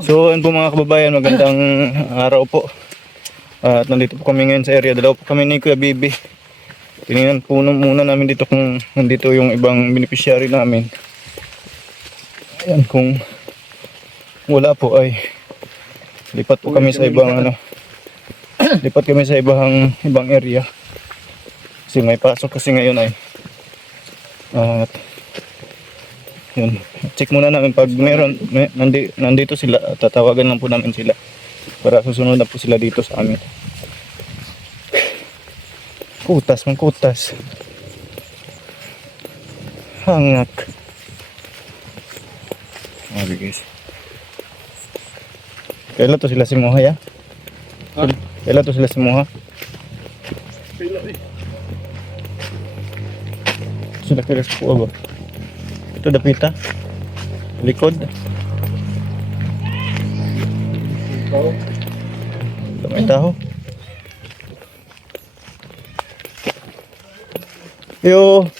So yun po mga kababayan, magandang araw po. At nandito po kami ngayon sa area. Dalawa po kami ni Kuya Bibi. Tinignan po muna namin dito kung nandito yung ibang beneficiary namin. Ayan, kung wala po ay lipat po kami sa ibang lipat kami sa ibang area. Kasi may pasok kasi ngayon ay at yun, check muna namin pag nandito sila, tatawagan lang po namin sila para susunod na po sila dito sa amin. Kutas man kutas. Hangak. Okay guys. Kailan to sila si Moha ya? Kailan to sila si Moha? Sudah kira po ba? Ito dapita. Likod. Ito may taho. Yo.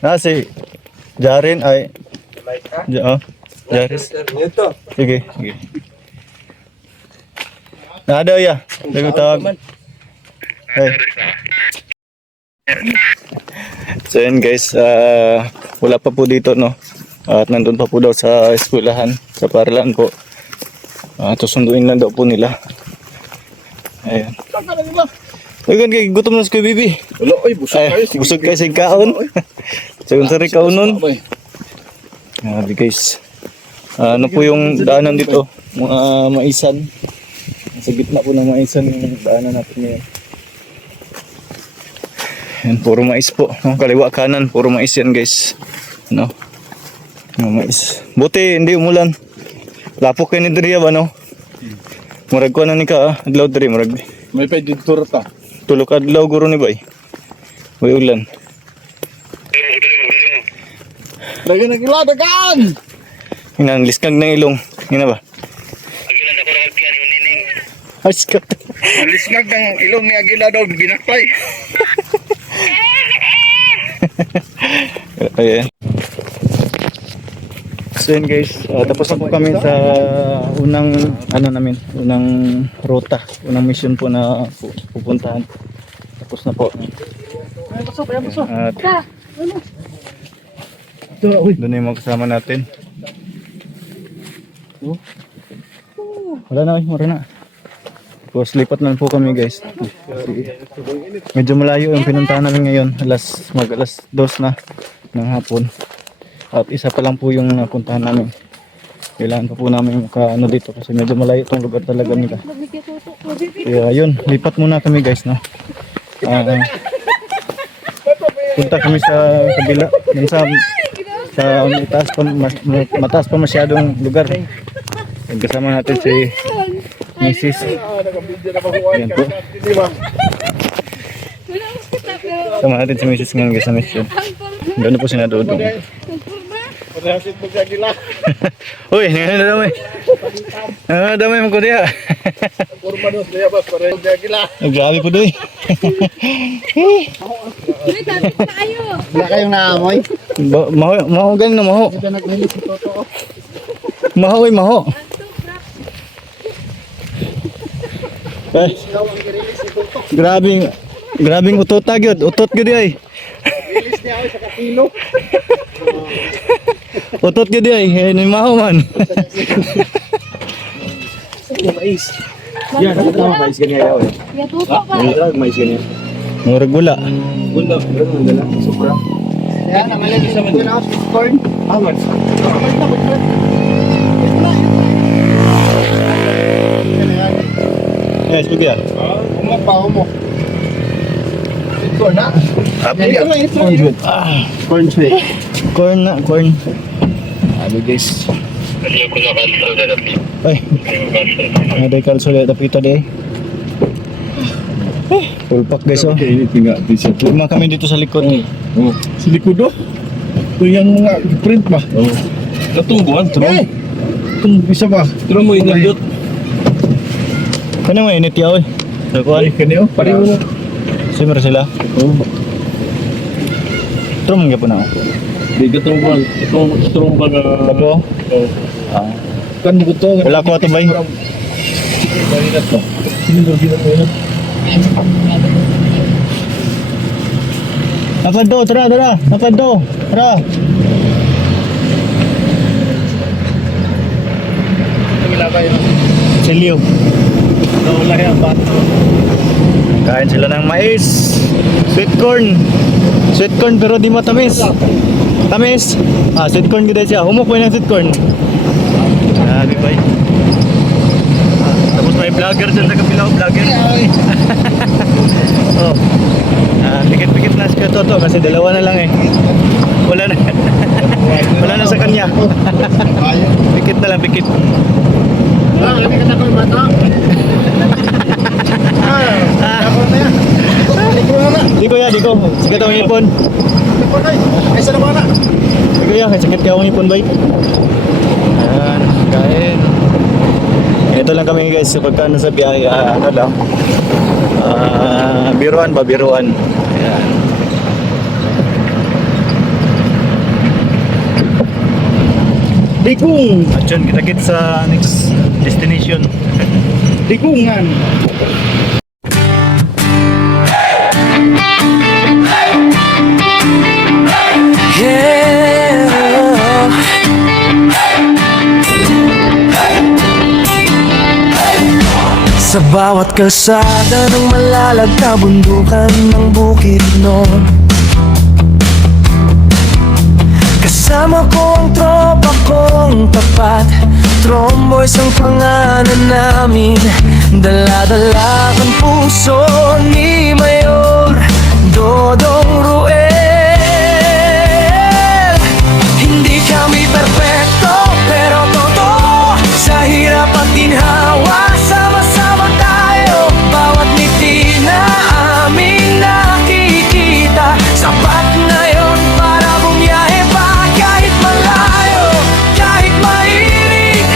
Nasi. Jarin ay. Jarin. Sige. Nada ya. Lagu tawag. Hey. So yun guys, wala pa po dito no. At nandun pa po daw sa eskwelahan, sa paralan po. Susunduin lang daw po nila. Ayan. Ayan kay gutom na si Kuya Bibi. Wala, ay busog kayo sa kaon. Sagun sa kaon nun. Grabe guys. Ano po yung daanan dito? Mga maisan. Sa gitna po ng maisan yung daanan natin ngayon. Yan, puro mais po. Kaliwa kanan, puro mais yan guys. No? Mais. Buti, hindi umulan. Lapok kayo ni Dria ba, no? Murag ko na ni ka, adlaw Dria, murag. May pwede dito ta. Tulog adlaw guro ni bay. May ulan. Lagi nagiladagan! Hinan, liskag ng ilong. Hina ba? Agilan ako na magpian yung nining. Liskag. Lisnag ng ilong ni Agila daw, ginakpay. Ayan. So yun guys, tapos na po kami sa unang ruta, unang mission po na pupuntahan. Tapos na po. At doon na yung mga kasama natin. Wala na, mara na. Tapos lipat na po kami guys. Medyo malayo yung pinuntahan namin ngayon. Alas 2 na ng hapon. At isa pa lang po yung napuntahan namin. Kailangan pa po namin dito kasi medyo malayo itong lugar talaga nila. Kaya yun, lipat muna kami guys, no. Punta kami sa kabila. Sa mataas pa masyadong lugar. Kasama natin si Mrs. Yan po. Kasama natin si Mrs. ngayon guys sa mission. Gano'n po sinadodong. Pagkasit mo si Agila. Uy, nadamay. Nadamay mo ko diya. Kurma doon, siya ba? Para si Agila. Grabe po doy. Wala kayong naamoy? Maho ganin na maho. Ito naglilis si Toto. Maho ay maho. Grabing utotag yun. Utot yun ay. Lilis niya ako sa katilo. Utot yun ay. Maho man. Mais. Yan, tama mais ganyan yaw. Ya tuto pa. Mais ganyan. Murag gula. Gunda, ganda. Sobra. Yan, namalagi sa mga corn. Awan. Yes, sige. Umapaw mo. Corn na. Corn sweet. Corn na, corn. Ano guys. Aliyo ko na kalsal na napi. Ay, ada kalsol ada pita deh. Tulpak guys oh. Ini tinggal di situ. Lima kami dito sa likod. Oh, si likod oh. Ito yung mga print ba? Oh. Natungguan, terong. Itong isa ba? Terong mo inindot. Kano mo init yaw eh. Nakuha. Kaniyo? Pareho na. Simmer sila. Oh. Trum gyud po na. Di katong kuan, itong baga. Bago? Oh. Ah. Kan mo to. Wala ko ato bay. Bahinat to. Hindi mo ginagawa. Nakado, tara. Nakado. Tara. Wala kayo. Silyo. Wala yan ba? Kain sila ng mais. Sweet corn. Sweet corn pero di matamis. Tamis. Ah, sweet corn gid siya. Humok pa ng sweet corn. Grabe ba? Tapos may vlogger dyan sa kabilang vlogger. Oh. Ah, pikit-pikit na si Toto kasi dalawa na lang eh. Wala na. Wala na sa kanya. Pikit na lang, pikit. Hindi ka na ko mata. Di ko. Sikat akong ipon. Ay, sa naman na. Di ko ya, sikat ka akong ipon, bay. Ayan, kain. Ito lang kami guys, pagka sa biyahe, ano lang. Biruan ba, biruan. Ayan. Dikung. At yun, kita-kit sa next destination. Dikungan. Sa bawat kalsada ng malalagta bundukan ng bukid noon, kasama ko ang tropa kong tapat. Tromboys ang pangalan namin, dala-dala ang puso ni Mayor Dodong Ruel. Hindi kami perfecto pero totoo, sa hirap at ginhawa sama-sama tayo. Bawat ngiti na aming nakikita, sapat na yon para bumiyahe pa. Kahit malayo, kahit mainit,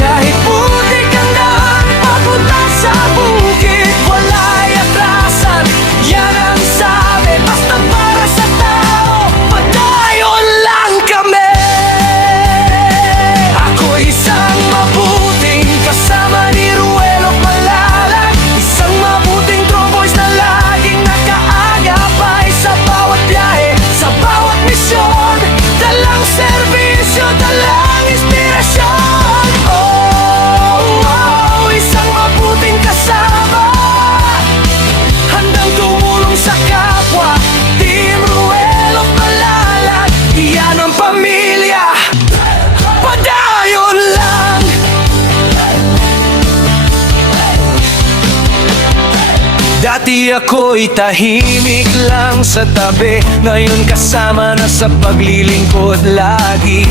kahit putik ang daan papunta sa bukid, wala'y atrasan, yan ang sabi. Basta para sa tao, padayon lang kami. Ako isang mabuting kasama ni Ruel of Malalag, isang mabuting tromboys na laging nakaagapay sa bawat biyahe, sa bawat misyon. Dalang serbisyo, dalang inspirasyon. Oh, oh, isang mabuting kasama, handang tumulong sa kapwa. Team Ruel of Malalag, iyan ang pamilya. Padayon lang. Dati ako'y tahimik lang sa tabi, ngayon kasama na sa paglilingkod lagi.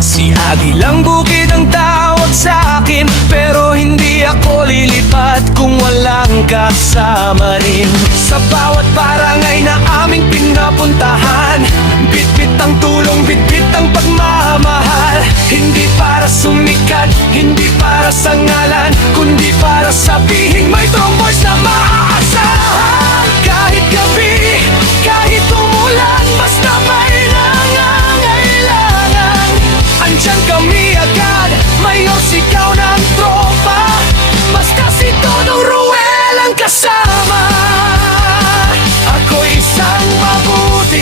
Si Agilang Bukid ang tawag sa akin, pero hindi ako lilipat kung walang kasama rin. Sa bawat barangay na aming pinapuntahan, bitbit ang tulong, bitbit ang pagmamahal. Hindi para sumikat, hindi para sa ngalan, kundi para sabihin may tromboys na maaasahan. Kahit gabi, kahit umulan, basta may nangangailangan, andyan kami agad. Mayor, sigaw ng tropa, basta si Dodong Ruel ang kasama. Ako isang mabuti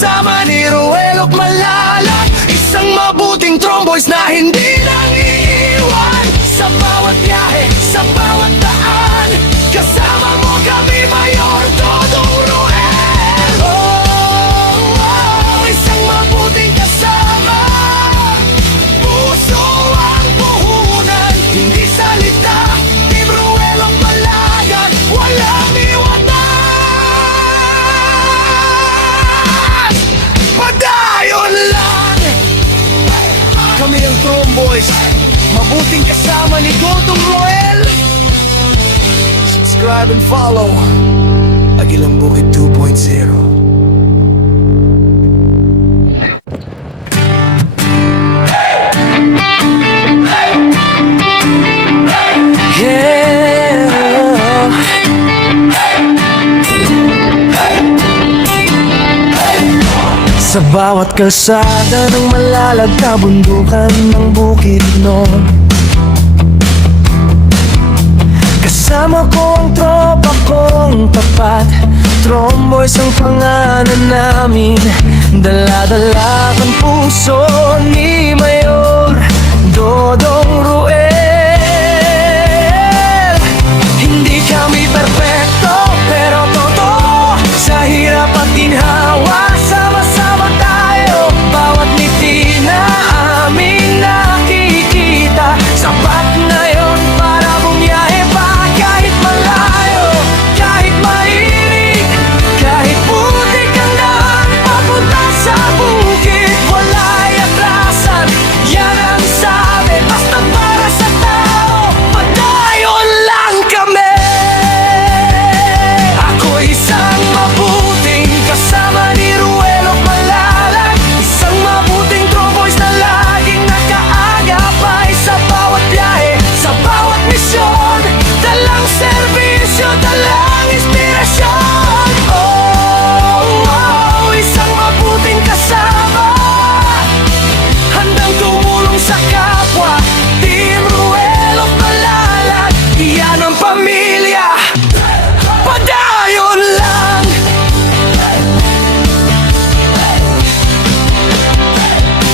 kasama ni Ruelok Malalag, isang mabuting tromboys na hindi nang iiwan. Sa bawat biyahe, sa bawat daan, kasama mo kami, Mayor Dodong Ruel. Isang mabuting kasama, puso ang puhunan, hindi salita. Team Ruelok Malalag, walang iwanan. Padayon lang, kami ang Tromboys, mabuting kasama ni Dodong Ruel. Subscribe and follow Agilang Bukid 2.0. Sa bawat kalsada ng Malalag, kabundukan ng bukid nun, kasama ko ang tropa kong tapat. Tromboys ang pangalan namin, dala-dala ang puso ni Mayor Dodong Ruel. Hindi kami perpekto, pero totoo, sa hirap at ginhawa, sama-sama tayo. Bawat ngiti na aming nakikita, sapat na yon para bumiyahe pa. Kahit malayo, kahit mainit, kahit putik ang daan papunta sa bukid, wala'y atrasan, yan ang sabi, basta para sa tao, padayon lang kami. Ako isang mabuting kasama ni Ruelok Malalag, isang mabuting Tromboys na laging nakaagapay sa bawat biyahe, sa bawat misyon, dalang serbisyo, dalang inspirasyon. Isang mabuting kasama, handang tumulong sa kapwa. Team Ruelok Malalag, iyan ang pamilya, padayon lang.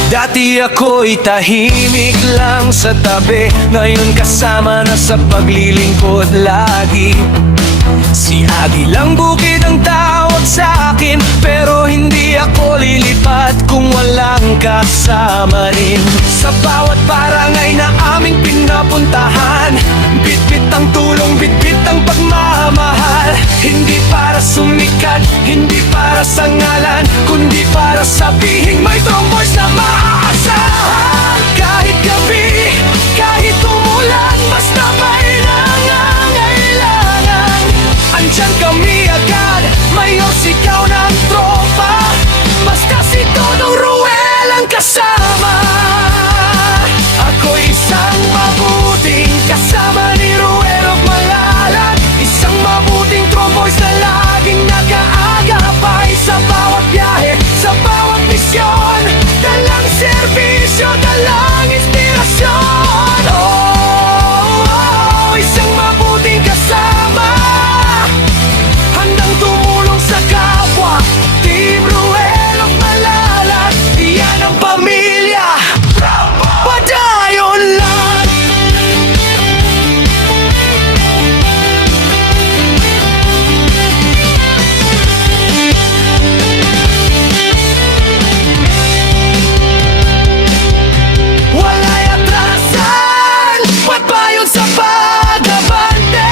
Dati ako'y tahimik lang sa tabi, ngayon kasama na sa paglilingkod lagi. Si Agilang Bukid ang tawag sa akin, pero hindi ako lilipat kung walang kasama rin. Sa bawat barangay na aming pinapuntahan, bitbit ang tulong, bitbit ang pagmamahal. Hindi para sumikat, hindi para sa ngalan, kundi para sabihin may Tromboys na maaasahan. Kahit gabi, kahit umulan, basta may nangangailangan, andyan kami agad, Mayor sigaw ng tropa, basta si Dodong Ruel ang kasama. Ako isang mabuting kasama ni Ruelok Malalag, isang mabuting Tromboys na laging nag-aagapay sa bawat biyahe, sa bawat misyon, dalang serbisyo, dalang inspirasyon. Isang mabuting kasama, handang tumulong sa kapwa. Team Ruelok Malalag, iyan ang pamilya, padayon lang. Wala'y atrasan, pagbayon sa pag-abante.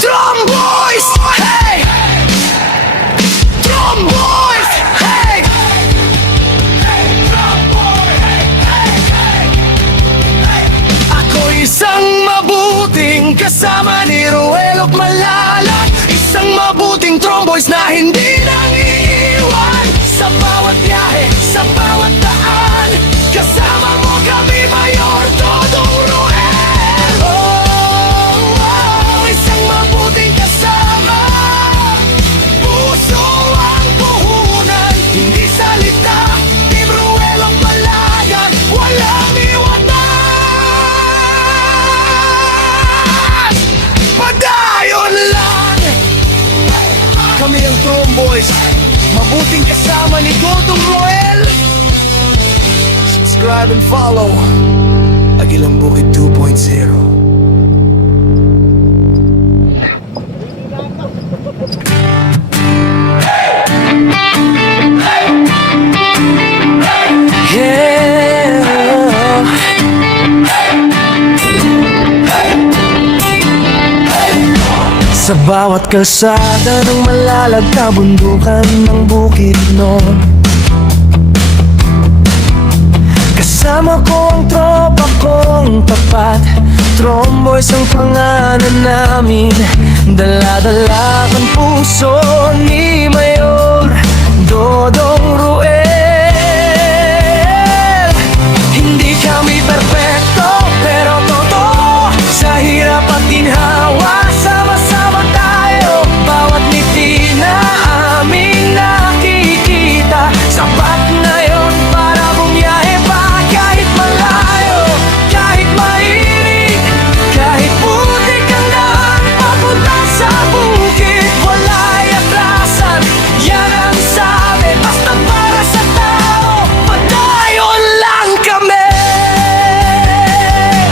Tromboys, hey! Tromboys, hey! Ako isang mabuting kasama ni Ruelok Malalag, isang mabuting Tromboys na hindi nang iiwan. Sa bawat biyahe, sa bawat daan, kasama mo kami, Mayor Dodong Ruel. Isang mabuting kasama, puso ang puhunan, hindi salita. Team Ruelok Malalag, walang iwanan. Padayon lang, mabuting kasama ni Dodong Roel. Subscribe and follow Agilang Bukid 2.0. Sa bawat kalsada ng malalag kabundukan ng bukid no, kasama ko ang tropa kong tapat. Tromboys ang pangalan namin, dala-dala ang puso ni Mayor Dodong Roel. Hindi kami perpekto pero totoo, sa hirap at ginhawa sama-sama tayo. Bawat ngiti na aming nakikita, sapat na yon para bumiyahe pa. Kahit malayo, kahit mainit, kahit putik ang daan papunta sa bukid, wala'y atrasan, yan ang sabi. Basta para sa tao, padayon lang kami.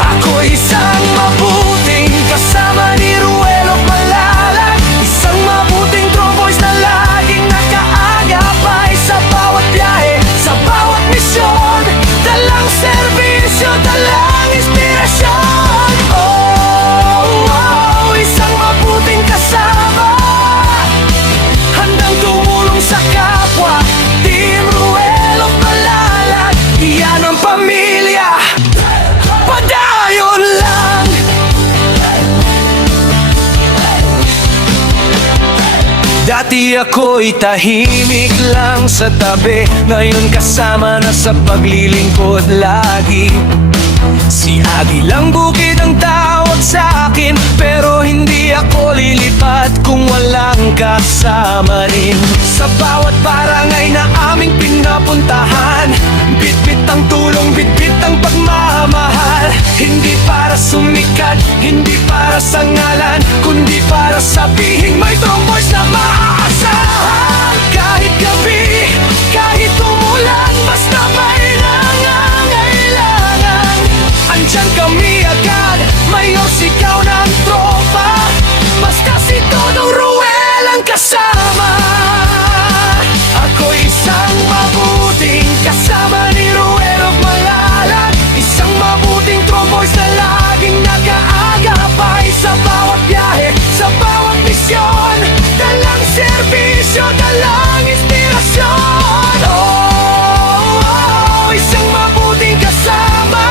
Ako'y isang mabuting kasama ni Ruelo Malalag, isang mabuting tromboys na laging nakaagapay sa bawat biyahe, sa bawat misyon. Dalang serbisyo, dalang inspirasyon. Oh, isang mabuting kasama, handang tumulong sa kapwa. Team Ruelo Malalag, iyan ang pamilya. Padayon lang. Dati ako'y tahimik lang sa tabi, ngayon kasama na sa paglilingkod lagi. Si Agilang Bukid ang tawag sa akin, pero hindi ako lilipat kung walang kasama rin. Sa bawat barangay na aming pinapuntahan, bitbit ang tulong, bitbit ang pagmamahal. Hindi para sumikat, hindi para sa ngalan, kundi para sabihin may tromboys na maaasahan. Kahit gabi, kahit umulan, basta may nangangailangan, andyan kami agad. Mayor, sigaw ng tropa, basta si Dodong Roel ang kasama. Ako isang mabuting kasama ni Ruelo Malalag, isang mabuting tromboys na laging nag-aagapay sa bawat biyahe, sa bawat misyon. Dalang serbisyo, dalang inspirasyon. Oh, isang mabuting kasama,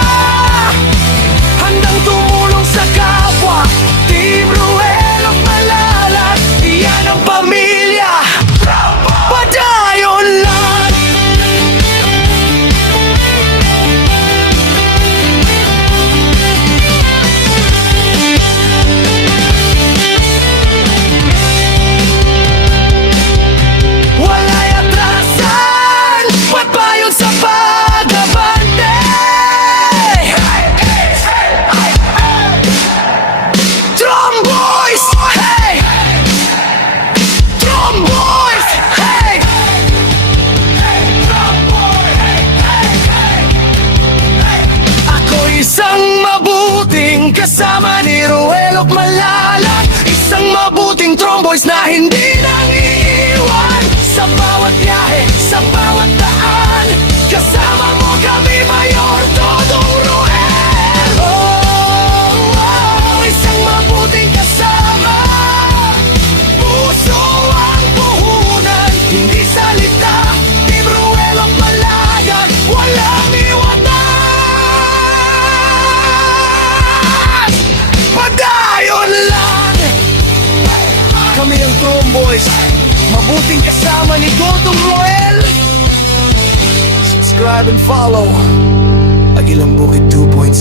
handang tumulong sa kapwa. Team Ruelo Malalag, iyan ang pamilya. Padayon lang. Wala'y atrasan, pagbayon sa pag-abante. Tromboys, hey! Tromboys, hey! Ako isang mabuting kasama ni Ruelo Malalag, isang mabuting tromboys na hindi nang iiwan. Sa bawat biyahe, sa bawat daan, kasama mo kami, Mayor Dodong Roel. Oh, isang mabuting kasama, puso ang puhunan, hindi salita. Team Ruelo Malalag, walang iwanan. Padayon lang. Kami ang Tromboys, mabuting kasama ni Dodong Roel. Subscribe and follow Agilang Bukid 2.0.